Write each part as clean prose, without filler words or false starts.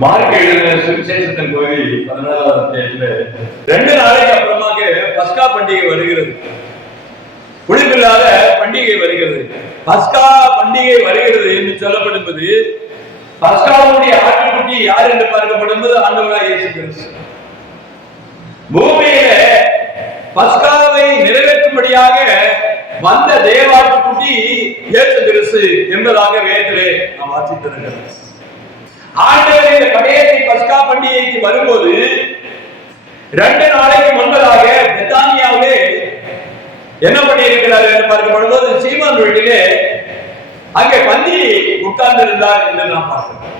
Mark எழுதின சுவிசேஷத்தின் பகுதி 14வது அத்தியாயத்துல 2 நாளைக்கு அப்புறமாக பஸ்கா பண்டிகை வருகிறது. புளிப்பில்லாத பண்டிகை வருகிறது. பஸ்கா பண்டிகை வருகிறது என்று சொல்லப்படும்போது பஸ்காவுடைய ஆட்டுக்குட்டி யார் என்று பார்க்கப்படும்போது ஆண்டவராகிய இயேசு கிறிஸ்து. பூமியில பஸ்காவை நிறைவேற்றும்படியாக வந்த தேவாட்டுக்குட்டி இயேசு கிறிஸ்து என்பதாக வேதத்திலே நாம் வாசித்திருக்கிறோம். ஆண்டவர் இந்த கடைசி பஸ்கா பண்டிகைக்கு வரும்போது 2 நாளைக்கு முன்பதாக பெத்தானியாவிலே என்ன பண்ணி இருக்கிறார் என்று பார்க்கப்படும்போது சீமோன் வீட்டிலே அங்கே பந்தி உட்கார்ந்து இருந்தார் என்று நாம் பார்க்கிறோம்.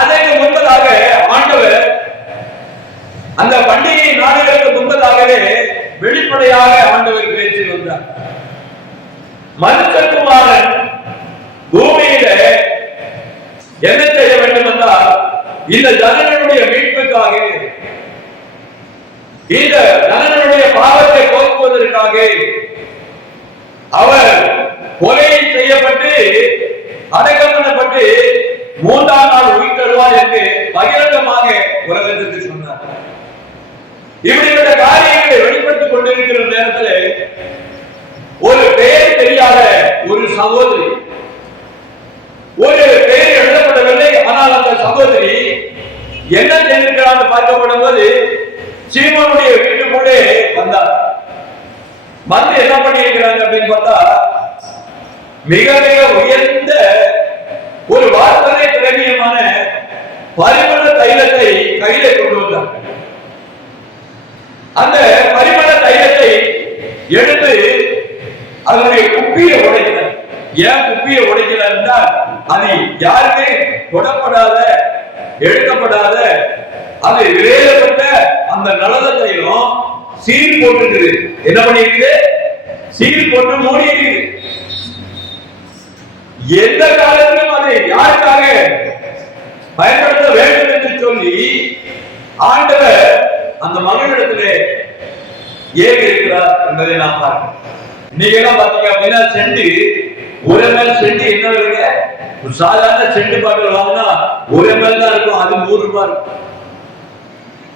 அதற்கு முன்பதாக ஆண்டவர் அந்த பண்டிகை நாடுகளுக்கு முன்பதாகவே வெளிப்படையாக ஆண்டவர் பேசி வந்தார். மனுஷகுமாரன் பூமியில என்ன செய்ய வேண்டும் என்றால் இந்த ஜனங்களுடைய மீட்புக்காக, இந்த ஜனங்களுடைய பாவத்தை போக்குவதற்காக அவர் கொலை செய்யப்பட்டு அடக்கம் பண்ணப்பட்டு 3ஆம் நாள் உயிர் தருவார் என்று பகிரங்கமாக உலகத்திற்கு சொன்னார். இப்படிப்பட்ட காரியங்களை வெளிப்படுத்திக் கொண்டிருக்கிற நேரத்தில் ஒரு பெயர் தெரியாத ஒரு சகோதரி, ஒரு பெயர் எழுதப்படவில்லை, ஆனால் அந்த சகோதரி என்ன செய்திருக்கிறார் பார்க்கப்படும் போது சீமோனுடைய வீட்டுக்குள்ளே வந்தார். வந்து என்ன பண்ணியிருக்கிறாங்க அப்படின்னு பார்த்தா மிக மிக உயர்ந்த ஒரு வாசனை திரவியமான பரிமள தைலத்தை கையில கொண்டு வந்தார். அந்த பரிமள தைலத்தை எடுத்து அதனுடைய குப்பியை உடைக்கிறார். ஏன் குப்பியை உடைக்கிறார் என்றால் அது யாருமே தொடப்படாத, எடுக்கப்படாத, அது விரையப்பட்ட அந்த நலத தைலம் சீல் போட்டு என்ன பண்ணிருக்கு, சீல் போட்டு மூடி இருக்கு. எந்த காலத்திலும் அதை யாருக்காக பயன்படுத்த வேண்டும் என்று சொல்லி ஆண்டவர் அந்த மகளிடத்திலே ஏன் இருக்கிறார் என்பதை நாம் பார்க்கிறோம். இன்னைக்கு எல்லாம் பாத்தீங்க அப்படின்னா செண்டு ஒரு ml செண்டு என்ன வருங்க, சாதாரண செண்டு பாட்டில் வாங்கினா 1 ml தான் இருக்கும், அது 100 ரூபாய் இருக்கும்.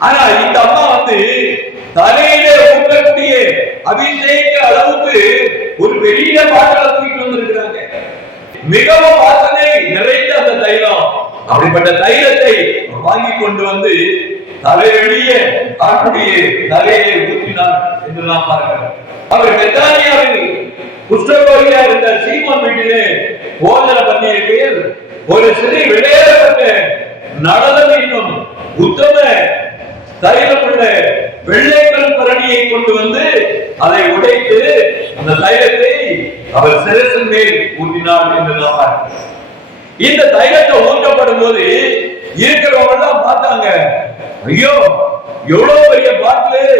ஆனா இந்த அம்மா தலையிலே ஊற்றக்கூடிய அபிஷேக அளவுக்கு ஒரு பெரிய பாட்டில் தூக்கிட்டு வந்திருக்கிறாங்க. மிகவும் வாசனை நிறைந்த அந்த தைலம், அப்படிப்பட்ட தைலத்தை வாங்கி கொண்டு வந்து தலைவெளிய ஆட்டுடைய தலையை ஊற்றினார் என்று நாம் பார்க்கிறோம். அவர் பெத்தானியாவில் குஷ்டரோகியா இருந்த சீமோன் வீட்டிலே போஜன பந்தியில் ஒரு சிறு விளையாடப்பட்ட நடனம் என்னும் உத்தம தைலமுள்ள வெள்ளைக்கல் பரணியை கொண்டு வந்து அதை உடைத்து அந்த தைலத்தை அவர் சிரசின் மேல் ஊற்றினார் என்று நாம் பார்க்கிறோம். இந்த தைலத்தை ஊற்றப்படும் போது இருக்கிறவங்க எல்லாம் பார்த்தாங்க, ஐயோ எவ்வளவு பெரிய பாட்டில்,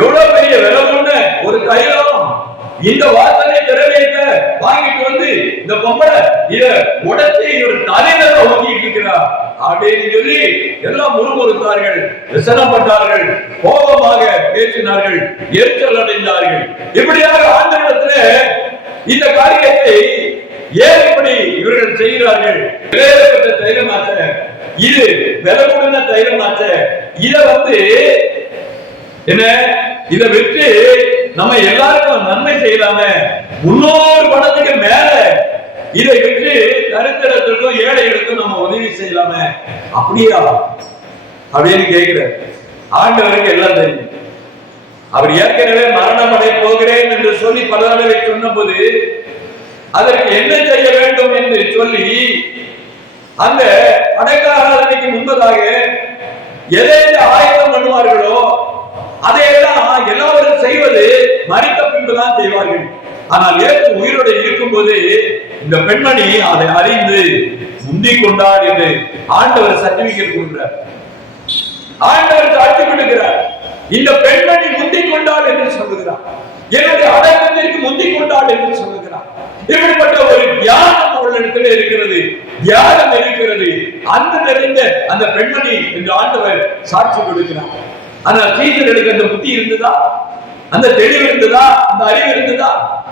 எவ்வளவு பெரிய விலை கொண்ட ஒரு தைலம், இந்த வாசனை திரவியத்தை வாங்கிட்டு வந்து இந்த பொம்பளை இத உடைச்சி ஒரு தலையில ஊற்றிட்டு இருக்கிறார் அப்படின்னு சொல்லி எல்லாம் முறுமுறுத்தார்கள், விசனப்பட்டார்கள், கோபமாக பேசினார்கள், எரிச்சல் அடைந்தார்கள். இப்படியாக ஆண்டவரிடத்துல இந்த காரியத்தை ஏன் இப்படி இவர்கள் செய்கிறார்கள்? விலையேறப்பட்ட தைலமாச்ச, இது விலை கொடுத்த தைலமாச்ச, இத என்ன இதை விற்று நம்ம எல்லாருக்கும் நன்மை செய்யலாம, 300 பணத்துக்கு மேல இதை விற்று தரித்திரத்துக்கும் ஏழைகளுக்கும் நம்ம உதவி செய்யலாமே, அப்படியா அப்படின்னு கேட்கிற ஆண்டவருக்கு எல்லாம் தெரியும். அவர் ஏற்கனவே மரணம் அடைய போகிறேன் என்று சொல்லி பல தடவை சொன்ன போது அதற்கு என்ன செய்ய வேண்டும் என்று சொல்லி அந்த அடக்காராதனைக்கு முன்பதாக எதை ஆயத்தம் பண்ணுவார்களோ அதையெல்லாம் எல்லாரும் செய்வது மரித்த பின்புதான் செய்வார்கள். ஆனால் ஏற்று உயிரோடு இருக்கும் போது இந்த பெண்மணி அதை அறிந்து முந்திக் கொண்டார் என்று ஆண்டவர் சர்டிபிகேட் கொடுக்கிறார். ஆண்டவர் சாட்சி கொடுக்கிறார். இந்த பெண்மணி முந்திக் கொண்டாள் என்று சொல்லுகிறார். என்னுடைய அடக்கத்திற்கு முந்திக் கொண்டாள் என்று சொல்லுகிறார். இப்படிப்பட்ட ஒரு தியானம் அவர்களிடத்தில் இருக்கிறது, தியானம் இருக்கிறது. அந்த நிறைந்த அந்த பெண்மணி என்று ஆண்டவர் சாட்சி கொடுக்கிறார். ஆனால் சீசர்களுக்கு அந்த புத்தி இருந்ததா, அந்த தெளிவு இருந்ததா, அந்த அறிவு இருந்ததா,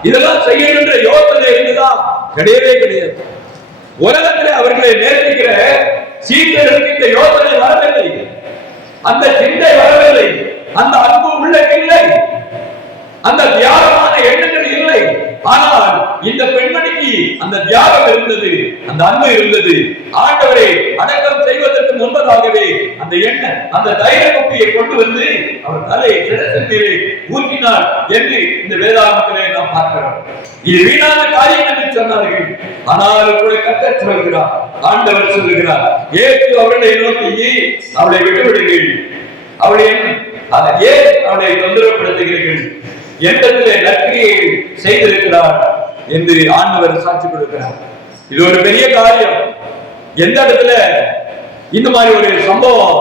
இதெல்லாம் செய்யணுன்ற யோசனை இருந்ததா? கிடையவே கிடையாது. உலகத்தில் அவர்களை நேசிக்கிற சீடர்களுக்கு இந்த யோசனை வரவில்லை, அந்த சிந்தை வரவில்லை, அந்த அன்பு உள்ள இல்லை, அந்த தியாகமான எண்ணங்கள் இல்லை. ஆனால் இந்த பெண்மணிக்கு அந்த தியாகம் இருந்தது, அந்த அன்பு இருந்தது. ஆண்டவரை அடக்கம் செய்வதற்கு முன்பதாகவே அந்த எண்ணெய், அந்த தைர குப்பியை கொண்டு வந்து அவர் தலை சிரசத்திலே ஊற்றினார் என்று இந்த வேதாகமத்திலே நாம் பார்க்கிறோம். இது வீணான காரியம் என்று சொன்னார்கள். ஆனால் கூட கர்த்தர் சொல்கிறார், ஆண்டவர் சொல்லுகிறார், ஏற்று அவர்களை நோக்கி அவளை விட்டுவிடுங்கள், அவளை ஏன் அவளை தொந்தரவுப்படுத்துகிறீர்கள், எந்தத்திலே நற்கிரியை செய்திருக்கிறார் என்று ஆண்டவர் சாட்சி கொடுக்கிறார். இது ஒரு பெரிய காரியம். எந்த இடத்துல இந்த மாதிரி ஒரு சம்பவம்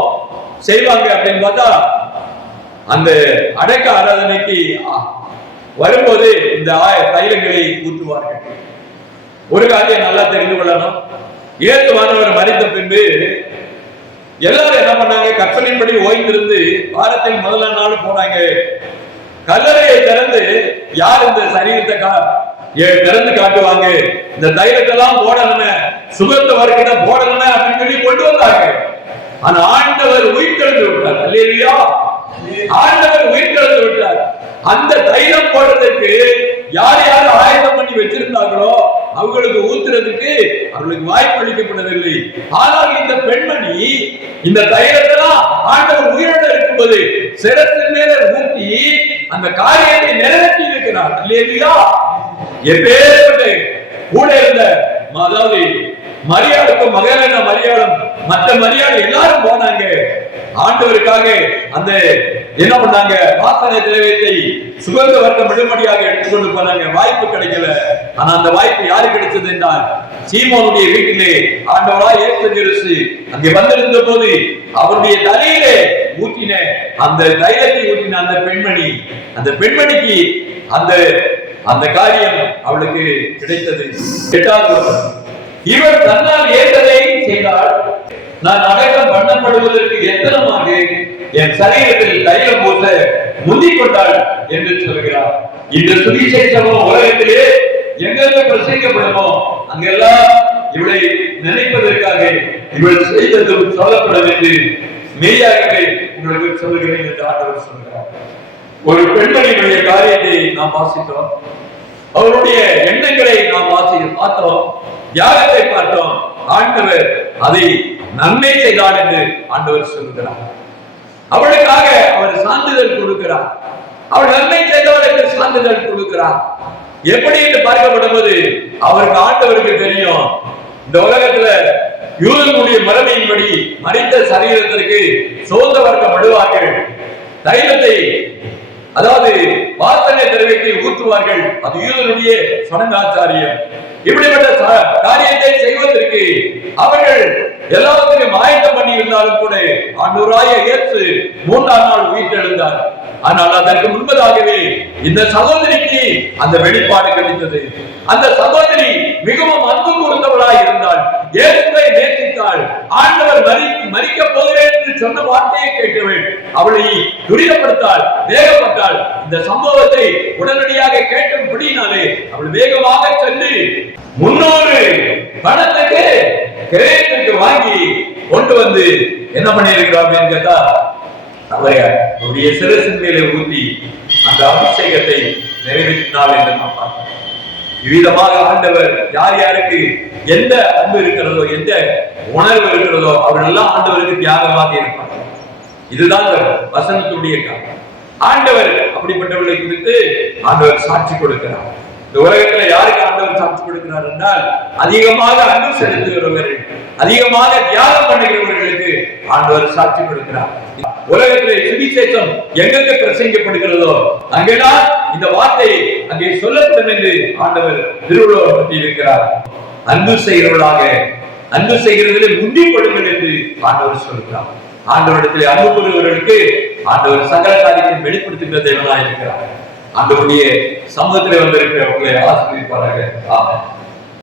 செய்வாங்க அப்படின்னு பார்த்தா, அந்த அடக்க ஆராதனைக்கு வரும்போது இந்த தைலங்களை ஊற்றுவார்கள். ஒரு காரியம் நல்லா தெரிந்து கொள்ளணும், இயேசுவானவர் மரித்த பின்பு எல்லாரும் என்ன பண்ணாங்க, கற்பனையின்படி ஓய்ந்திருந்து வாரத்தின் முதல் நாள் போனாங்க. கல்லறையை திறந்து யார் இந்த சரீரத்தை திறந்து காட்டுவாங்க, இந்த தைலத்தெல்லாம் போடணுமே, சுகத்தை வரைக்கிட்ட போடணுமே அப்படின்னு சொல்லி கொண்டு வந்தாங்க. ஆனா ஆண்டவர் உயிர்த்தெழுந்து விட்டார். அல்லேலூயா, ஆண்டவர் உயிர்த்தெழுந்து விட்டார். அந்த தைலம் போடுறதுக்கு யார் யார் ஆயத்தம் பண்ணி வச்சிருந்தாங்களோ அவங்களுக்கு ஊத்துறதுக்கு அவர்களுக்கு வாய்ப்பு அளிக்கப்படவில்லை. ஆனால் இந்த பெண்மணி இந்த தைலத்தெல்லாம் ஆண்டவர் உயிரோடு இருக்கும்போது சிரத்தின் மேல ஊற்றி அந்த காரியத்தை நிறைவேற்றி இருக்கிறார். அல்லேலூயா, எப்பேற்பட்ட கூட இருந்த, அதாவது மரியாளுக்கும் மகளான மரியாளும் மற்ற மரியாதை எல்லாரும் போனாங்க ஆண்டவருக்காக. அந்த என்ன பண்ணாங்க, வாசனை திரவியத்தை சுகந்த வர்க்கம் விடுமடியாக எடுத்துக்கொண்டு போனாங்க. வாய்ப்பு கிடைக்கல. ஆனா அந்த வாய்ப்பு யாரு கிடைச்சது என்றால், சீமோனுடைய வீட்டிலே ஆண்டவராய் இயேசு கிறிஸ்து அங்கே வந்திருந்த போது அவருடைய தலையிலே ஊற்றின அந்த தைலத்தை ஊற்றின அந்த பெண்மணி, அந்த பெண்மணிக்கு அந்த அந்த காரியம் அவளுக்கு கிடைத்தது. எட்டாவது, இவர் தன்னால் ஏற்றதை செய்தால் நான் அடக்கம் பண்ணப்படுவதற்கு எத்தனமாக என் சரீரத்தில் தைலம் பூச முந்திக் கொண்டாள் என்று சொல்கிறார். இந்த சுவிசேஷமும் உலகத்திலே எங்கெங்க பிரசங்கிக்கப்படுமோ அங்கெல்லாம் இவளை நினைப்பதற்காக இவள் செய்ததும் சொல்லப்படும் என்று மெய்யாகவே உங்களுக்கு சொல்லுகிறேன் என்று ஆண்டவர் சொல்கிறார். ஒரு பெண்மணியினுடைய காரியத்தை நாம் வாசித்தோம், அவருடைய எண்ணங்களை நாம் பார்த்தோம், தியாகத்தை பார்த்தோம். ஆண்டவர் அதை நன்மை செய்தார் என்று ஆண்டவர் சொல்கிறார். அவளுக்காக அவர் சான்றிதழ் கொடுக்கிறார். அவள் நன்மை செய்தவர் என்று சான்றிதழ் கொடுக்கிறார். எப்படி என்று பார்க்கப்படும்போது அவருக்கு ஆண்டவருக்கு தெரியும், இந்த உலகத்துல யூதனுடைய மரபின்படி மரித்த சரீரத்திற்கு சோந்த வர்க்கப்படுவார்கள், தைலத்தை அதாவது வாசனை திரவியத்தை ஊற்றுவார்கள். அது யூதனுடைய சடங்காச்சாரியம். இப்படிப்பட்ட காரியத்தை செய்வதற்கு அவர்கள் எல்லாத்துக்கும் ஆயத்தம் பண்ணி இருந்தாலும் கூட ஆண்டவராகிய இயேசு மூன்றாம் நாள் உயிர்த்தெழுந்தார். ஆனால் அதற்கு முன்பதாகவே இந்த சகோதரிக்கு அந்த வெளிப்பாடு கிடைத்தது. அந்த சகோதரி மிகவும் அன்பு கூர்ந்தவளாய் இருந்தாள், இயேசுவை நேசித்தாள். ஆண்டவர் மரிக்க போகிறேன் என்று சொன்ன வார்த்தையை கேட்டவள் அவளை துரிதப்படுத்தாள், வேகப்பட்டாள். இந்த சம்பவத்தை உடனடியாக கேட்டபடினாலே அவள் வேகமாக சென்று 300 பணத்துக்கு கிரயத்திற்கு வாங்கி கொண்டு வந்து என்ன பண்ணியிருக்கிறார் அப்படின்னு கேட்டா, அவருடைய சிரசின் மேலே ஊற்றி அந்த அபிஷேகத்தை நிறைவேற்றினாள் என்று நாம் பார்க்கிறோம். இவ்விதமாக ஆண்டவர் யார் யாருக்கு எந்த அன்பு இருக்கிறதோ, எந்த உணர்வு இருக்கிறதோ அவர்களெல்லாம் ஆண்டவருக்கு தியாகமாக இருப்பார். இதுதான் வசனத்துடைய காரணம். ஆண்டவர் அப்படிப்பட்டவர்களை குறித்து ஆண்டவர் சாட்சி கொடுக்கிறார். இந்த உலகத்துல யாருக்கு ஆண்டவர் சாட்சி கொடுக்கிறார் என்றால், அதிகமாக அன்பு செலுத்துகிறவர்கள், அதிகமாக தியாகம் பண்ணுகிறவர்களுக்கு ஆண்டவர் சாட்சி கொடுக்கிறார். உலகத்திலே சுவிசேஷம் எங்கெங்க பிரசங்கிக்கப்படுகிறதோ அங்கெல்லாம் இந்த வார்த்தை அங்கே சொல்லப்படும் என்று ஆண்டவர் திருவள்ளுவர் பற்றி இருக்கிறார். அன்பு செய்கிறவர்களாக, அன்பு செய்கிறதிலே முந்திக் கொள்ளுங்கள் என்று ஆண்டவர் சொல்கிறார். ஆண்டவரிடத்தில் அன்பு கூறுகிறவர்களுக்கு ஆண்டவர் சகல காரியத்தையும் வெளிப்படுத்துகிற தேவனாய் இருக்கிறார். ஆண்டவருடைய சமூகத்திலே வந்திருக்கிற உங்களை ஆசீர்வதிப்பாராக. ஆமென்.